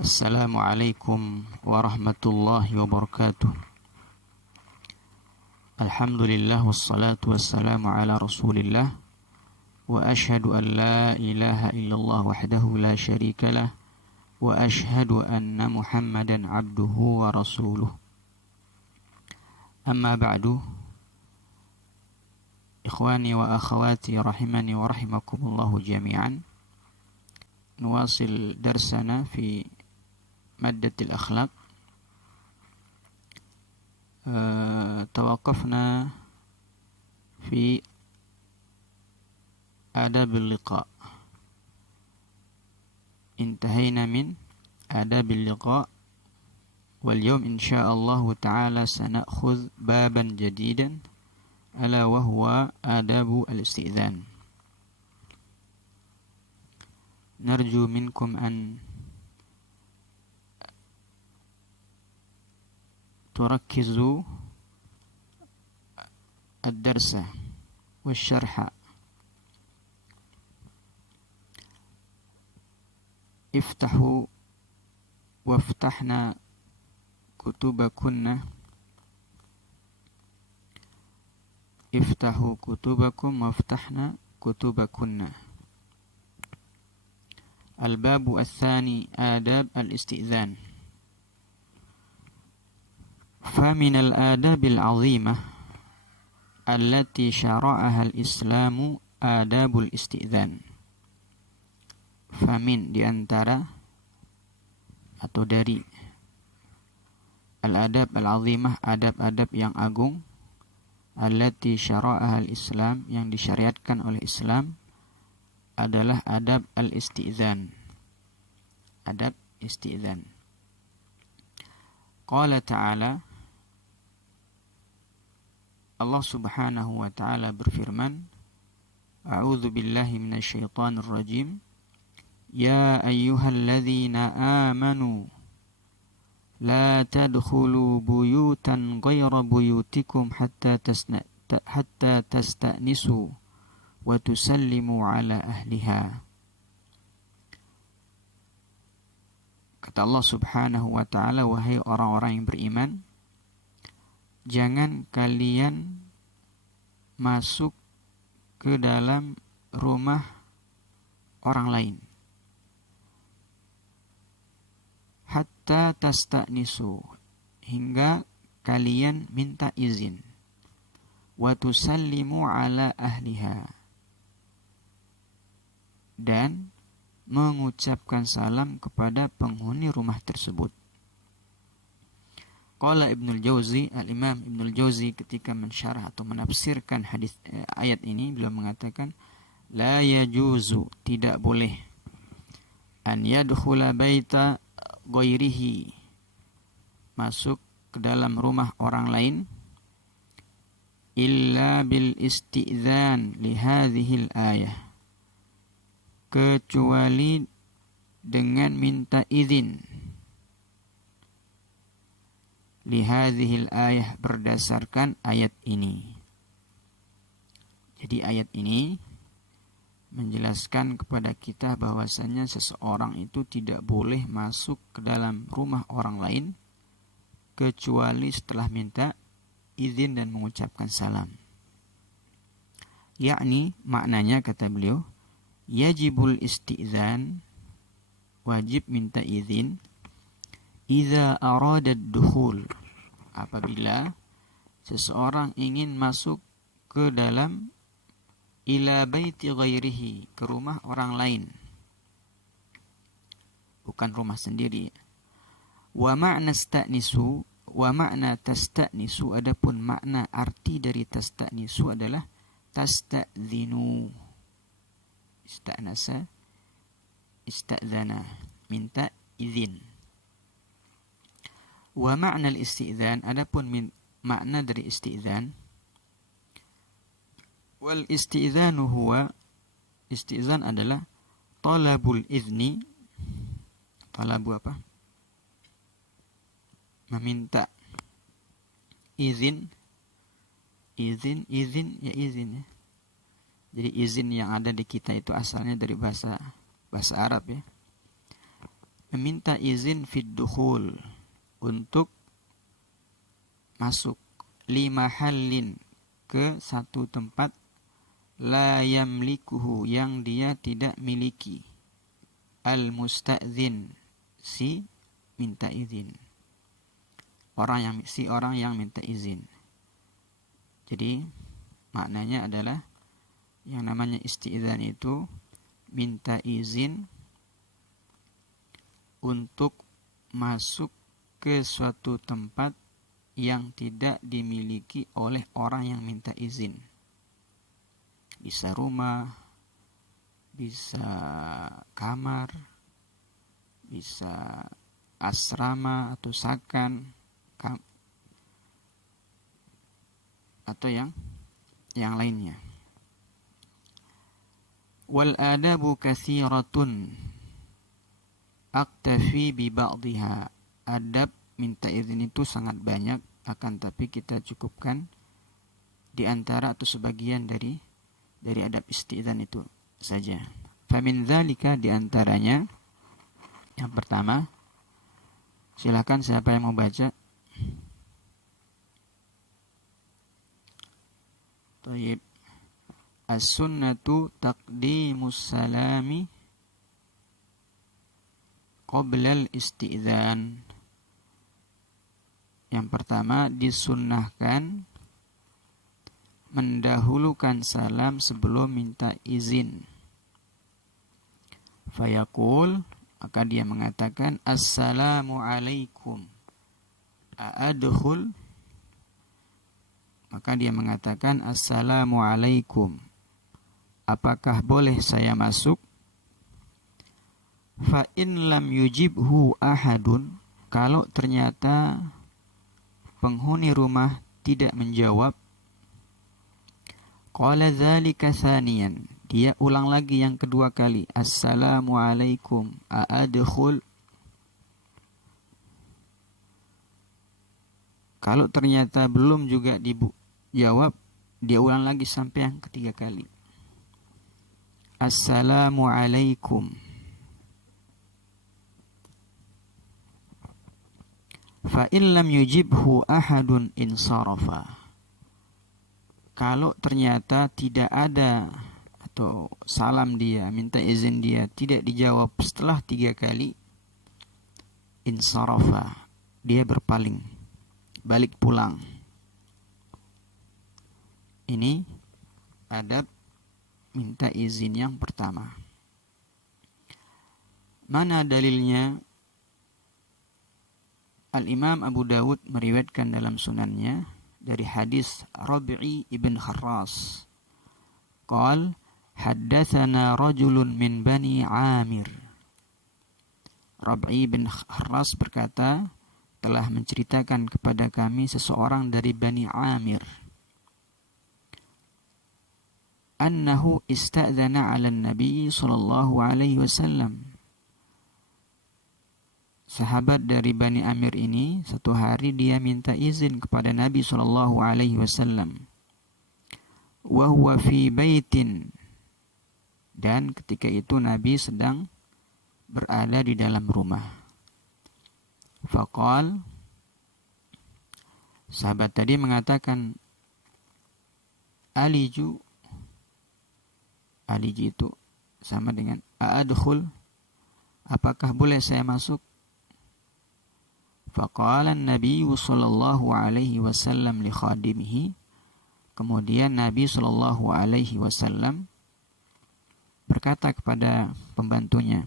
Assalamualaikum warahmatullahi wabarakatuh. Alhamdulillah wassalatu wassalamu ala rasulillah. Wa ashhadu an la ilaha illallah wahdahu la syarika lah. Wa ashhadu anna muhammadan abduhu wa rasuluh. Amma ba'du. Ikhwani wa akhawati rahimani wa rahimakumullahu jami'an. Nuwasil darsana fi مادة الأخلاق. توقفنا في آداب اللقاء. انتهينا من آداب اللقاء، واليوم إن شاء الله تعالى سنأخذ بابا جديدا ألا وهو آداب الاستئذان. نرجو منكم أن تركزوا الدرس والشرح. افتحوا وافتحنا كتبكن. افتحوا كتبكم وافتحنا كتبكن. الباب الثاني آداب الاستئذان. فمن الآداب العظيمة التي شرعها الإسلام آداب الاستئذان. Famin di antara atau dari al-adab al-azimah, adab-adab yang agung, allati syara'aha al-Islam, yang disyariatkan oleh Islam, adalah adab al-isti'zan. Adab isti'zan. Qala ta'ala, Allah subhanahu wa ta'ala berfirman, A'udzu billahi minasyaitonir rajim. Ya ayyuhalladzina amanu la tadkhulu buyutan ghayra buyutikum hatta tasta'nisu wa tusallimu ala ahliha. Kata Allah subhanahu wa ta'ala, wahai orang-orang yang beriman, jangan kalian masuk ke dalam rumah orang lain hatta tasta'nisu, hingga kalian minta izin, wa tusallimu ala ahliha, dan mengucapkan salam kepada penghuni rumah tersebut. Qala Ibnul Jauzi, al-Imam Ibnul Jauzi ketika mensyarah atau menafsirkan ayat ini, beliau mengatakan, la yajuzu, tidak boleh, an yadkhula baita ghairihi, masuk ke dalam rumah orang lain, illa bil isti'zan li hadhil ayah, kecuali dengan minta izin, lihadhil ayah, berdasarkan ayat ini. Jadi ayat ini menjelaskan kepada kita bahwasanya seseorang itu tidak boleh masuk ke dalam rumah orang lain kecuali setelah minta izin dan mengucapkan salam. Yakni maknanya, kata beliau, yajibul isti'zan, wajib minta izin, idza arada ad-dukhul, apabila seseorang ingin masuk ke dalam ila baiti ghairihi, ke rumah orang lain, bukan rumah sendiri. Wa ma'na sta'nisu, wa ma'na tasta'nisu, adapun makna arti dari tasta'nisu adalah tasta'zinu. Ista'nasa, ista'zana, minta izin. Wa ma'na al-isti'zan, adapun makna dari isti'zan, wal isti'zanu huwa, isti'zan adalah talabul izni. Talabu apa? Meminta izin. Izin ya izin ya. Jadi izin yang ada di kita itu asalnya dari bahasa Arab ya. meminta izin fid dukhul, untuk masuk, lima halin, ke satu tempat, la yamlikuhu, yang dia tidak miliki, al musta'dzin, si minta izin, orang yang minta izin. Jadi maknanya adalah yang namanya isti'dzan itu minta izin untuk masuk ke suatu tempat yang tidak dimiliki oleh orang yang minta izin. Bisa rumah, bisa kamar, bisa asrama atau sakan, atau yang lainnya. Wal adabu katsiratun aktafi bi ba'dihha. Adab minta izin itu sangat banyak, akan tapi kita cukupkan di antara atau sebagian dari adab isti'dzan itu saja. Famin dzalika, di antaranya yang pertama, silakan siapa yang mau baca. Tayyib. As-sunnatu taqdimus salami qabla al-isti'dzan. Yang pertama, disunnahkan mendahulukan salam sebelum minta izin. Fayaqul, maka dia mengatakan, assalamu alaikum a'adkhul. Maka dia mengatakan, assalamu alaikum, apakah boleh saya masuk? Fa in lam yujibhu ahadun, kalau ternyata penghuni rumah tidak menjawab, qala dzalika tsaniyan, dia ulang lagi yang kedua kali, assalamu alaikum a'adkhul. Kalau ternyata belum juga dijawab, dia ulang lagi sampai yang ketiga kali, assalamu alaikum. Fa in lam yujibhu ahadun insarafa. Kalau ternyata tidak ada atau salam dia, minta izin dia tidak dijawab setelah 3 kali, insarafa, dia berpaling, balik pulang. Ini adab minta izin yang pertama. Mana dalilnya? Al-Imam Abu Dawud meriwayatkan dalam sunannya dari hadis Rabi'i ibn Kharras. Qal, haddatsana rajulun min Bani Amir. Rabi'i ibn Kharras berkata, telah menceritakan kepada kami seseorang dari Bani Amir, annahu ista'dzana 'ala an-nabi sallallahu alaihi wasallam. Sahabat dari Bani Amir ini satu hari dia minta izin kepada Nabi sallallahu alaihi wasallam. Wa huwa fi baitin, dan ketika itu Nabi sedang berada di dalam rumah. Faqal, sahabat tadi mengatakan, aliju itu sama dengan a'adkhul, apakah boleh saya masuk? Faqala an-nabiy sallallahu alaihi wasallam li khadimihi, kemudian Nabi sallallahu alaihi wasallam berkata kepada pembantunya,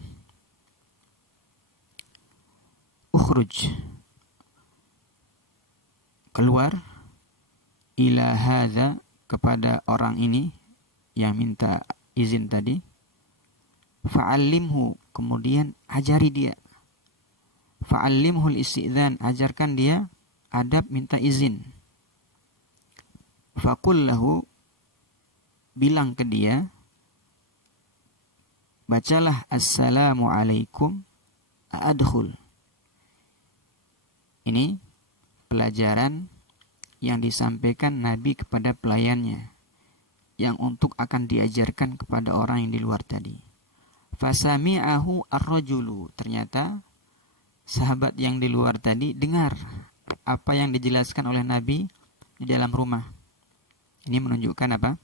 ukhruj, keluar, ila hadza, kepada orang ini yang minta izin tadi, fa'allimhu, kemudian ajari dia, fa'allimhul isti'dzan, ajarkan dia adab minta izin. Faqul lahu, bilang ke dia, bacalah assalamu alaikum a'adkhul. Ini pelajaran yang disampaikan Nabi kepada pelayannya, yang untuk akan diajarkan kepada orang yang di luar tadi. Fasami'ahu ar-rajulu, ternyata sahabat yang di luar tadi dengar apa yang dijelaskan oleh Nabi di dalam rumah. Ini menunjukkan apa?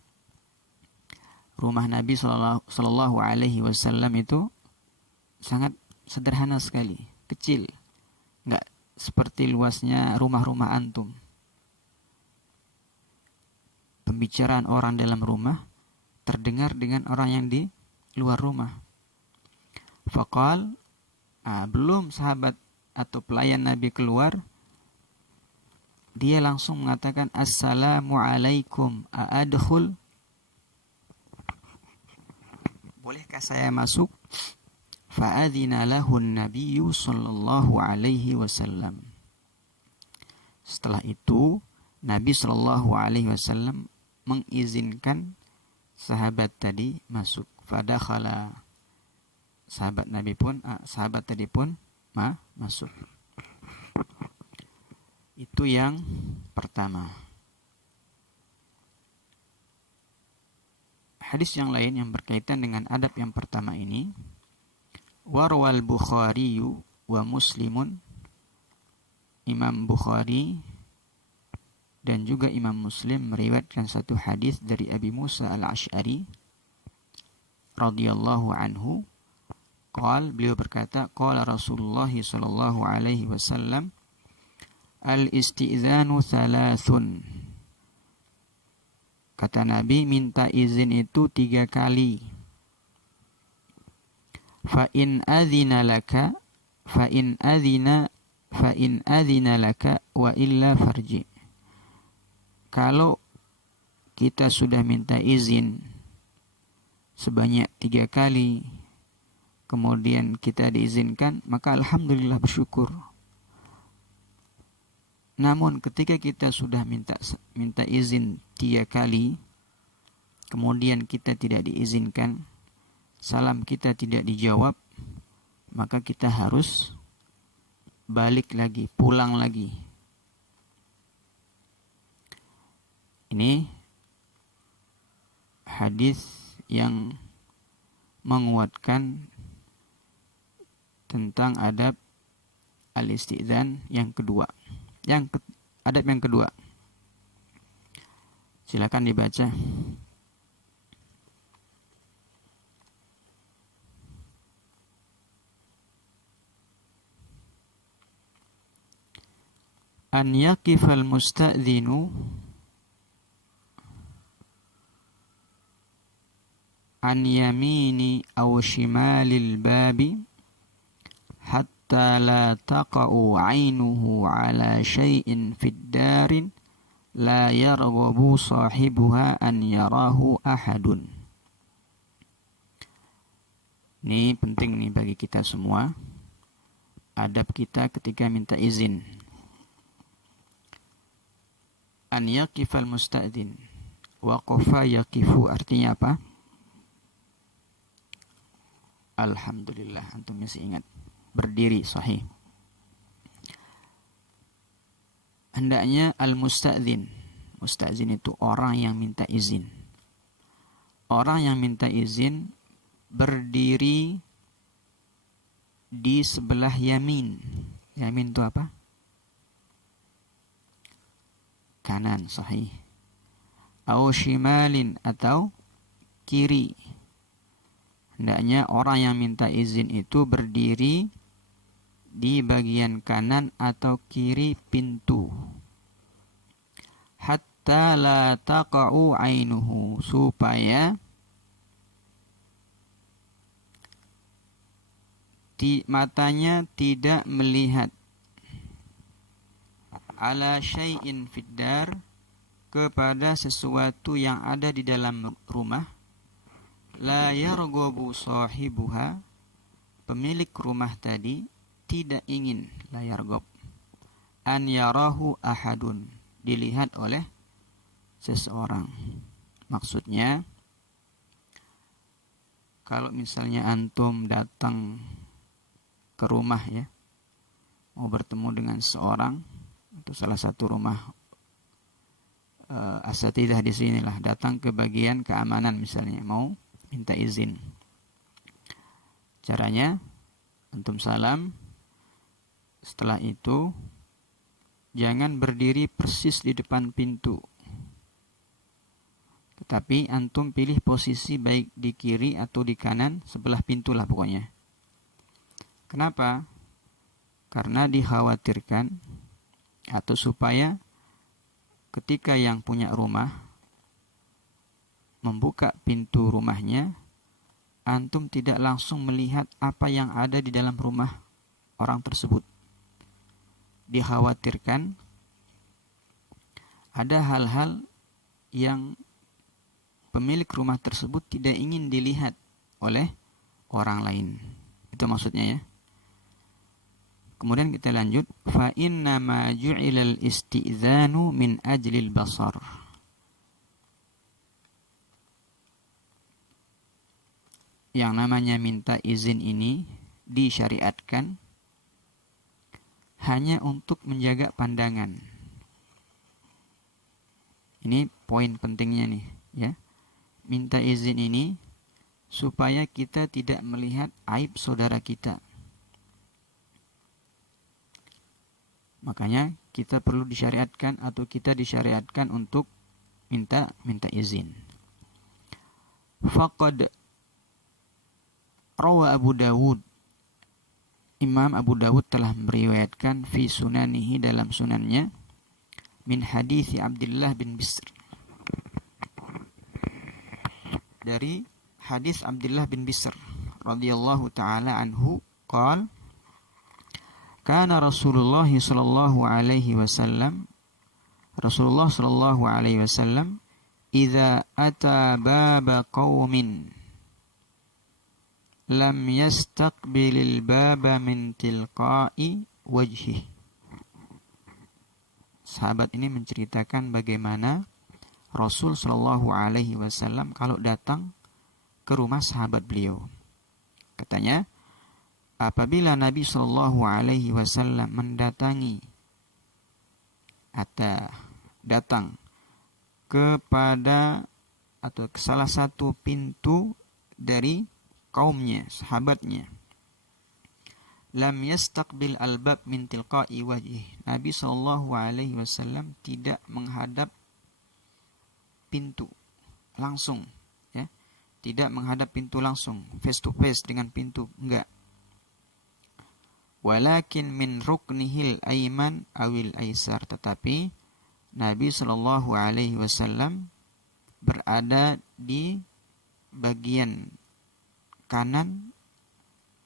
Rumah Nabi Shallallahu Alaihi Wasallam itu sangat sederhana sekali, kecil, nggak seperti luasnya rumah-rumah antum. Pembicaraan orang dalam rumah terdengar dengan orang yang di luar rumah. Faqal, belum sahabat atau pelayan Nabi keluar, dia langsung mengatakan, Assalamualaikum, a'adkhul? Bolehkah saya masuk? Fa'adhina lahun nabiyyu sallallahu alaihi wasallam. Setelah itu, Nabi sallallahu alaihi wasallam mengizinkan sahabat tadi masuk. Fadakhala. Sahabat tadi pun masuk. Itu yang pertama. Hadis yang lain yang berkaitan dengan adab yang pertama ini, warwal Bukhari wa Muslimun, Imam Bukhari dan juga Imam Muslim meriwayatkan satu hadis dari Abi Musa al-Ash'ari radhiyallahu anhu. Beliau berkata, qala Rasulullah sallallahu alaihi wasallam, al-istizanu thalathun. Kata Nabi, minta izin itu 3 kali. Fa in adzina laka wa illa farji. Kalau kita sudah minta izin sebanyak 3 kali, kemudian kita diizinkan, maka alhamdulillah, bersyukur. Namun ketika kita sudah minta izin 3 kali, kemudian kita tidak diizinkan, salam kita tidak dijawab, maka kita harus balik lagi, pulang lagi. Ini hadis yang menguatkan tentang adab al-istizan yang kedua. Adab yang kedua. Silakan dibaca. An yaqifal musta'dzinu an yamini aw shimalil babi hatta la taqa'u 'ainuhu 'ala syai'in fid darin la yarghabu sahibuha an yarahu ahadun. Ini penting nih bagi kita semua, adab kita ketika minta izin. An yaqifal musta'dzin, waqafa yaqifu, artinya apa? Alhamdulillah, antum masih ingat. Berdiri, sahih. Hendaknya al-musta'dzin. Musta'dzin itu orang yang minta izin. Orang yang minta izin berdiri di sebelah yamin. Yamin itu apa? Kanan, sahih. Au shimalin, atau kiri. Hendaknya orang yang minta izin itu berdiri di bagian kanan atau kiri pintu. Hatta la taqa'u 'ainuhu, supaya matanya tidak melihat ala syai'in fiddar, kepada sesuatu yang ada di dalam rumah. La yarghabu sahibuha, pemilik rumah tadi tidak ingin, la yarghab, an yarahu ahadun, dilihat oleh seseorang. Maksudnya, kalau misalnya antum datang ke rumah ya, mau bertemu dengan seseorang, itu salah satu rumah asatidah di sinilah, datang ke bagian keamanan misalnya, mau minta izin. Caranya, antum salam, Setelah itu, jangan berdiri persis di depan pintu. Tetapi antum pilih posisi baik di kiri atau di kanan, sebelah pintu lah pokoknya. Kenapa? Karena dikhawatirkan atau supaya ketika yang punya rumah membuka pintu rumahnya, antum tidak langsung melihat apa yang ada di dalam rumah orang tersebut. Dikhawatirkan ada hal-hal yang pemilik rumah tersebut tidak ingin dilihat oleh orang lain. Itu maksudnya ya. Kemudian kita lanjut, fa inna ma ju'ilal isti'zanu min ajlil basar. Yang namanya minta izin ini disyariatkan hanya untuk menjaga pandangan. Ini poin pentingnya nih, ya. Minta izin ini supaya kita tidak melihat aib saudara kita. Makanya kita perlu disyariatkan atau kita disyariatkan untuk minta izin. Faqad rawa Abu Dawud, Imam Abu Dawud telah meriwayatkan fi sunanihi dalam sunannya min hadits Abdullah bin Bisr, dari hadis Abdullah bin Bisr radhiyallahu taala anhu qala kana Rasulullah sallallahu alaihi wasallam idza ata baba qaumin lam yastaqbilil baba min tilqa'i wajhi. Sahabat ini menceritakan bagaimana Rasul sallallahu alaihi wasallam kalau datang ke rumah sahabat beliau. Katanya, apabila Nabi sallallahu alaihi wasallam mendatangi atau datang kepada atau ke salah satu pintu dari kaumnya, sahabatnya, lam yastaqbil albab min tilqa'i wajih. Nabi sallallahu alaihi wasallam tidak menghadap pintu langsung, ya. Tidak menghadap pintu langsung, face to face dengan pintu, enggak. Walakin min ruknihil aiman awil aisar, tetapi Nabi sallallahu alaihi wasallam berada di bagian kanan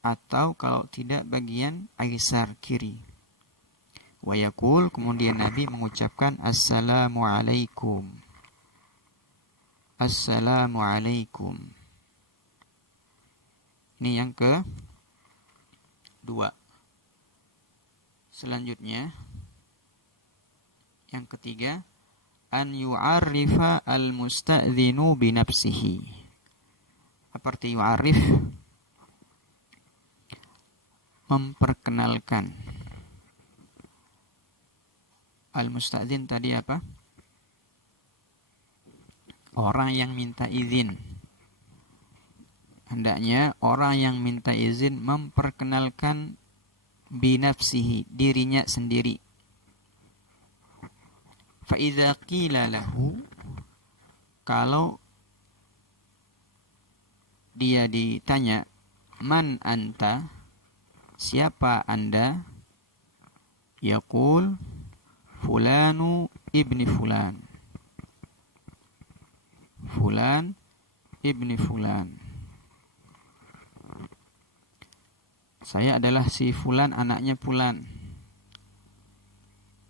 atau kalau tidak bagian aisar kiri. Wa yaqul, kemudian Nabi mengucapkan assalamu alaikum. Assalamu alaikum. Ini yang kedua. Selanjutnya yang ketiga, an yu'arrifa al-musta'dzinu bi nafsihi. Apa arti yu'arrif? Memperkenalkan. Al-musta'dzin tadi apa? Orang yang minta izin. Hendaknya orang yang minta izin memperkenalkan binafsihi, dirinya sendiri. Fa idza qila lahu, kalau dia ditanya, man anta, siapa anda? Yaqul fulanu ibni fulan. Fulan ibni fulan. Saya adalah si fulan, anaknya fulan.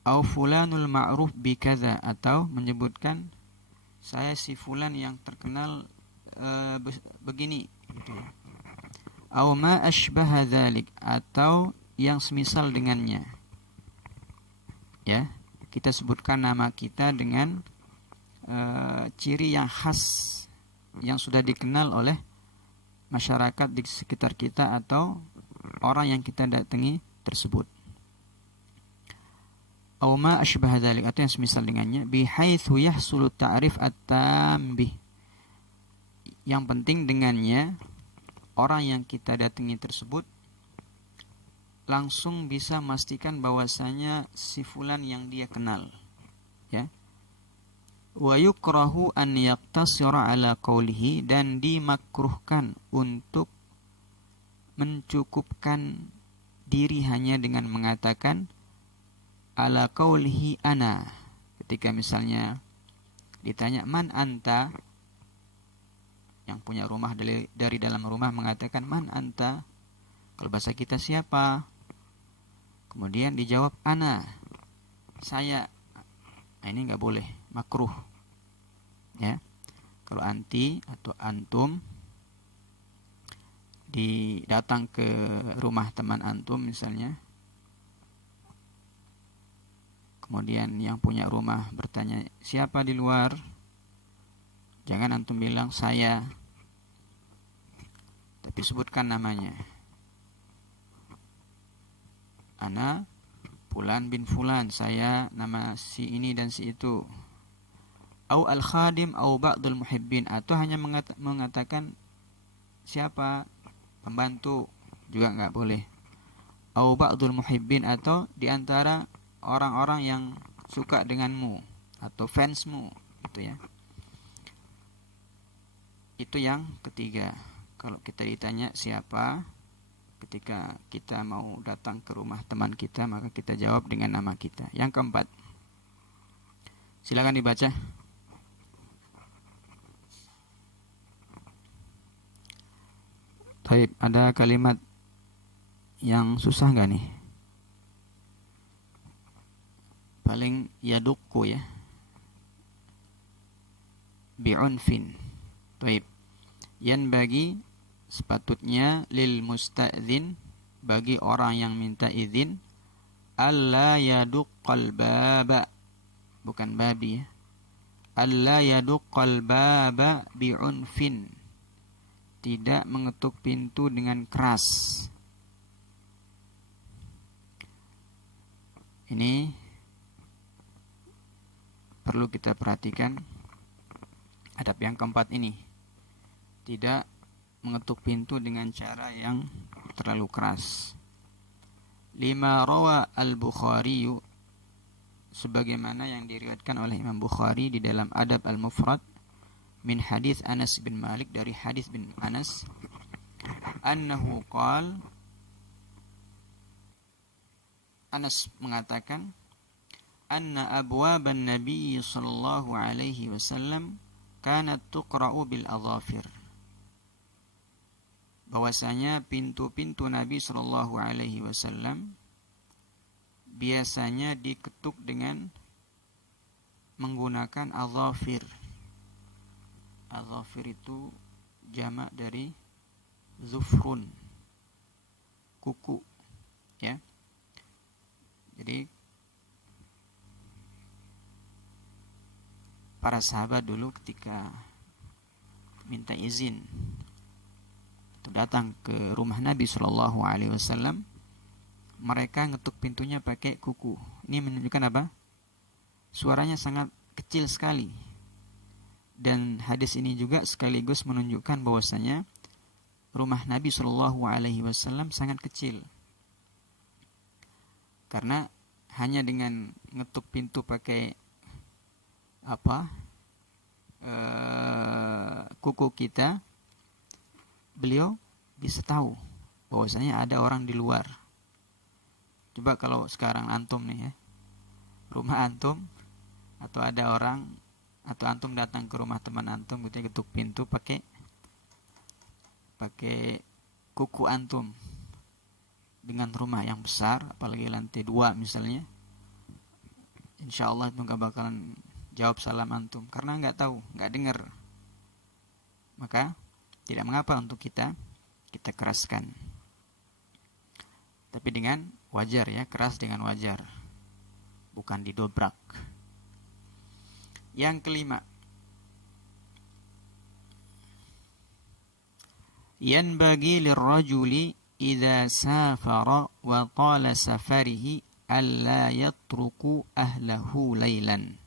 Au fulanul ma'ruf bi kadza, atau menyebutkan saya si fulan yang terkenal begini gitu ya. Au ma asbaha dzalik, atau yang semisal dengannya. Ya, kita sebutkan nama kita dengan ciri yang khas yang sudah dikenal oleh masyarakat di sekitar kita atau orang yang kita datangi tersebut. Au ma asbaha dzalik, atau yang semisal dengannya, bi haitsu yahsulu ta'rif at-tam bih. Yang penting dengannya orang yang kita datangi tersebut langsung bisa memastikan bahwasanya si fulan yang dia kenal, ya. Wa yukrahu an yaqtasira ala qawlihi, dan dimakruhkan untuk mencukupkan diri hanya dengan mengatakan ala qawlihi ana. Ketika misalnya ditanya man anta, yang punya rumah dari dalam rumah mengatakan man anta, kalau bahasa kita siapa, kemudian dijawab ana, saya. Nah, ini nggak boleh, makruh, ya. Kalau anti atau antum datang ke rumah teman antum misalnya, kemudian yang punya rumah bertanya siapa di luar, jangan antum bilang saya, tapi sebutkan namanya, ana Fulan bin Fulan, saya nama si ini dan si itu. Au al-khadim au ba'dul muhibbin, atau hanya mengatakan siapa, pembantu, juga enggak boleh. Au ba'dul muhibbin, atau diantara orang-orang yang suka denganmu atau fansmu, gitu ya. Itu yang ketiga. Kalau kita ditanya siapa, ketika kita mau datang ke rumah teman kita, maka kita jawab dengan nama kita. Yang keempat, silakan dibaca. Baik, ada kalimat yang susah nggak nih? Paling yadukku, ya. Bi'unfin. Baik. Yan bagi, sepatutnya, lil musta'dzin, bagi orang yang minta izin, alla yaduqqal baba, bukan babi, ya. Alla yaduqqal baba bi'unfin, tidak mengetuk pintu dengan keras. Ini perlu kita perhatikan adab yang keempat ini. Tidak mengetuk pintu dengan cara yang terlalu keras. Lima rawa al-Bukhari, sebagaimana yang diriwayatkan oleh Imam Bukhari di dalam Adab al-Mufrad, min hadis Anas bin Malik, dari hadis bin Anas, annahu qala, Anas mengatakan, anna abwaban nabi sallallahu alaihi wasallam kanat tuqra'u bil adhafir, bahwasanya pintu-pintu Nabi sallallahu alaihi wasallam biasanya diketuk dengan menggunakan adhafir. Adhafir itu jamak dari zufrun, kuku, ya. Jadi para sahabat dulu ketika minta izin untuk datang ke rumah Nabi Shallallahu Alaihi Wasallam, mereka ngetuk pintunya pakai kuku. Ini menunjukkan apa? Suaranya sangat kecil sekali. Dan hadis ini juga sekaligus menunjukkan bahwasanya rumah Nabi Shallallahu Alaihi Wasallam sangat kecil. Karena hanya dengan ngetuk pintu pakai kuku kita, beliau bisa tahu bahwasanya ada orang di luar. Coba kalau sekarang antum nih, ya, rumah antum, atau ada orang, atau antum datang ke rumah teman antum, gitu, ketuk pintu pakai kuku antum, dengan rumah yang besar, apalagi lantai 2 misalnya, insya Allah itu gak bakalan jawab salam antum, karena gak tahu, gak dengar. Maka tidak mengapa untuk kita keraskan, tapi dengan wajar, ya, keras dengan wajar, bukan didobrak. Yang kelima, yanbaghi lirrajuli idza safara wa qala safarihi alla yatruku ahlahu lailan.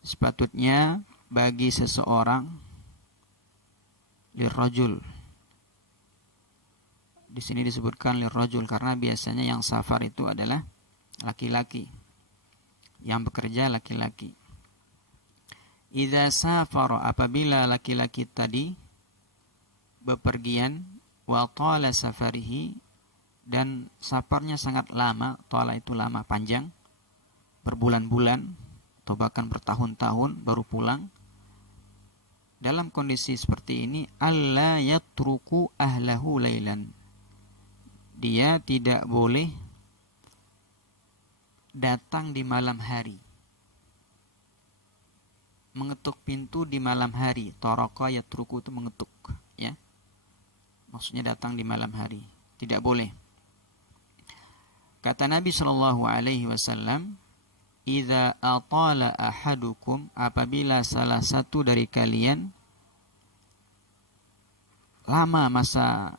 Sepatutnya bagi seseorang, lirrajul, Di sini disebutkan lirrajul karena biasanya yang safar itu adalah laki-laki. Yang bekerja laki-laki. Idza safara, apabila laki-laki tadi bepergian, wa tala safarihi, dan safarnya sangat lama, tala itu lama, panjang, berbulan-bulan atau bahkan bertahun-tahun baru pulang. Dalam kondisi seperti ini, alla yatruku ahlahu lailan, dia tidak boleh datang di malam hari, mengetuk pintu di malam hari. Taraka yatruku itu mengetuk, ya, maksudnya datang di malam hari, tidak boleh. Kata Nabi Shallallahu Alaihi Wasallam, idza atala ahadukum, apabila salah satu dari kalian lama masa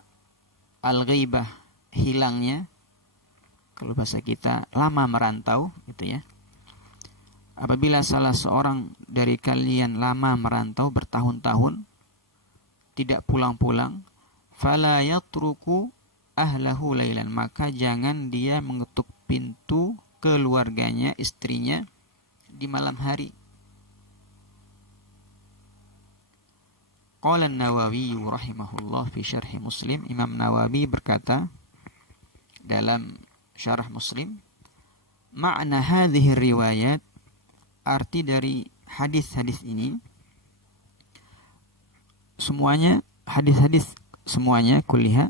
al-ghaibah, hilangnya, kalau bahasa kita lama merantau gitu ya. Apabila salah seorang dari kalian lama merantau bertahun-tahun tidak pulang-pulang, fala yatruku ahlahu lailan, maka jangan dia mengetuk pintu keluarganya, istrinya di malam hari. Qala an-Nawawi rahimahullah fi syarh Muslim, Imam Nawawi berkata dalam syarah Muslim, makna hadhihi riwayat, arti dari hadis-hadis ini semuanya, hadis-hadis semuanya kulliha,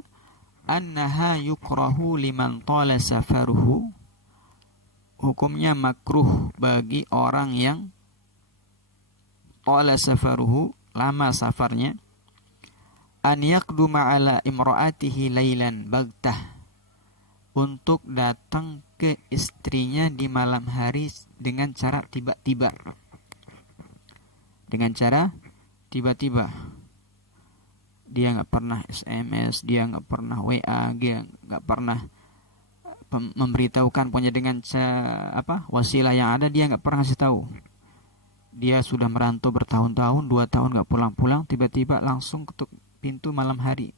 annaha yukrahu liman tala safaruhu, hukumnya makruh bagi orang yang tala safaruhu, lama safarnya, an yaqduma ala imra'atihi lailan bagtah, untuk datang ke istrinya di malam hari dengan cara tiba-tiba. Dengan cara tiba-tiba. Dia nggak pernah SMS, dia nggak pernah WA, dia nggak pernah memberitahukan, punya dengan wasilah yang ada, dia nggak pernah kasih tahu. Dia sudah merantau bertahun-tahun, 2 tahun nggak pulang-pulang, tiba-tiba langsung ketuk pintu malam hari.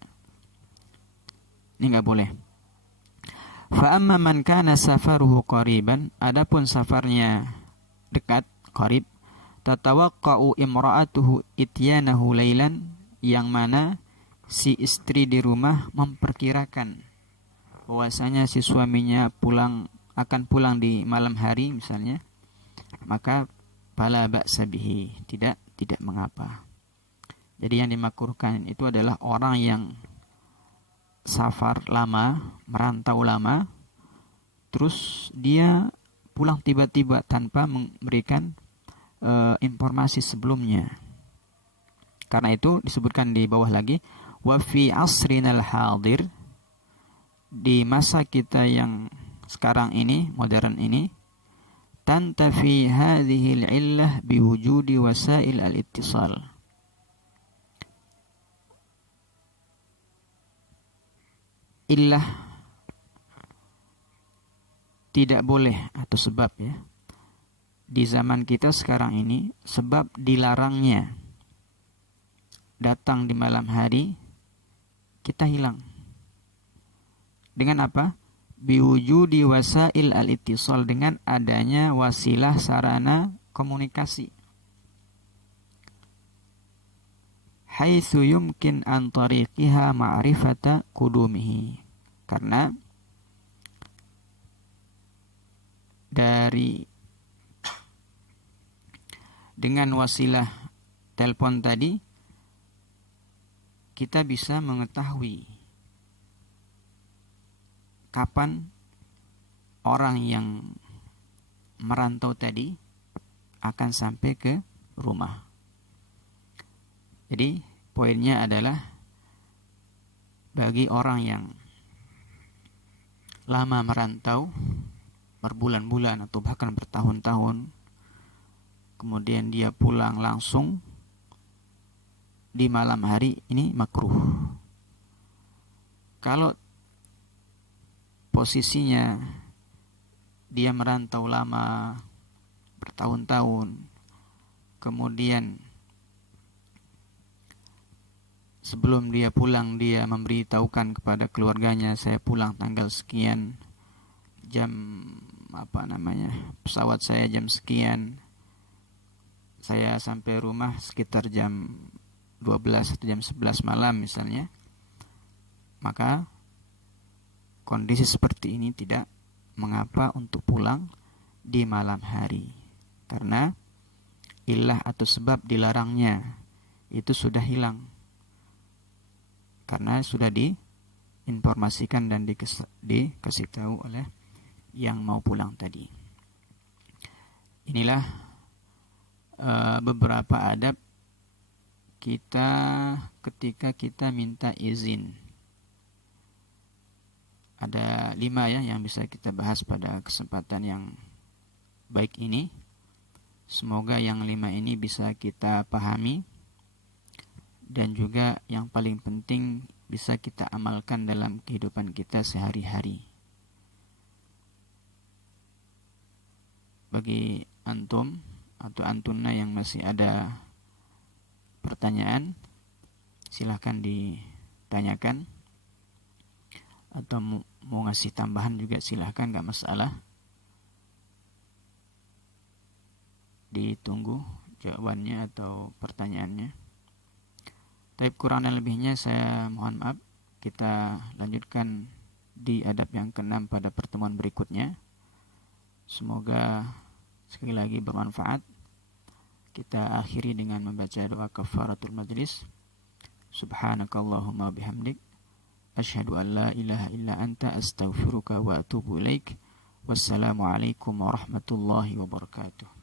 Ini nggak boleh. Fa amma man kana safaruhu qariban, adapun safarnya dekat, qarib, tatawaqqa'u imra'atuhu ityanahu lailan, yang mana si istri di rumah memperkirakan bahwasanya si suaminya akan pulang di malam hari misalnya, maka fala ba'sa bihi, tidak mengapa. Jadi yang dimakruhkan itu adalah orang yang safar lama, merantau lama, terus dia pulang tiba-tiba tanpa memberikan informasi sebelumnya. Karena itu disebutkan di bawah lagi, wa fi asrinal hadir, di masa kita yang sekarang ini, modern ini, tantafi hadhihi al-illah biwujudi wasail al-ittisal. Illah tidak boleh atau sebab, ya, di zaman kita sekarang ini, sebab dilarangnya datang di malam hari, kita hilang. Dengan apa? Biwujudi wasail al-ittisal, dengan adanya wasilah sarana komunikasi. Haitsu yumkin an tariqiha ma'rifata kudumihi, karena dengan wasilah telepon tadi kita bisa mengetahui kapan orang yang merantau tadi akan sampai ke rumah. Jadi poinnya adalah bagi orang yang lama merantau, berbulan-bulan atau bahkan bertahun-tahun, kemudian dia pulang langsung di malam hari, ini makruh. Kalau posisinya dia merantau lama, bertahun-tahun, kemudian sebelum dia pulang dia memberitahukan kepada keluarganya, saya pulang tanggal sekian, jam pesawat saya jam sekian, saya sampai rumah sekitar jam 12 atau jam 11 malam misalnya, maka kondisi seperti ini tidak mengapa untuk pulang di malam hari, karena ilah atau sebab dilarangnya itu sudah hilang, karena sudah diinformasikan dan dikasih tahu oleh yang mau pulang tadi. Inilah beberapa adab kita ketika kita minta izin. Ada 5 ya yang bisa kita bahas pada kesempatan yang baik ini. Semoga yang 5 ini bisa kita pahami, dan juga yang paling penting bisa kita amalkan dalam kehidupan kita sehari-hari. Bagi antum atau antuna yang masih ada pertanyaan, silahkan ditanyakan, atau mau ngasih tambahan juga silahkan, gak masalah. Ditunggu jawabannya atau pertanyaannya. Tapi kurang dan lebihnya saya mohon maaf. Kita lanjutkan di adab yang ke-6 pada pertemuan berikutnya. Semoga sekali lagi bermanfaat. Kita akhiri dengan membaca doa kafaratul majlis. Subhanakallahumma bihamdik, asyhadu an la ilaha illa anta, astaghfiruka wa atubu ilaik. Wassalamualaikum warahmatullahi wabarakatuh.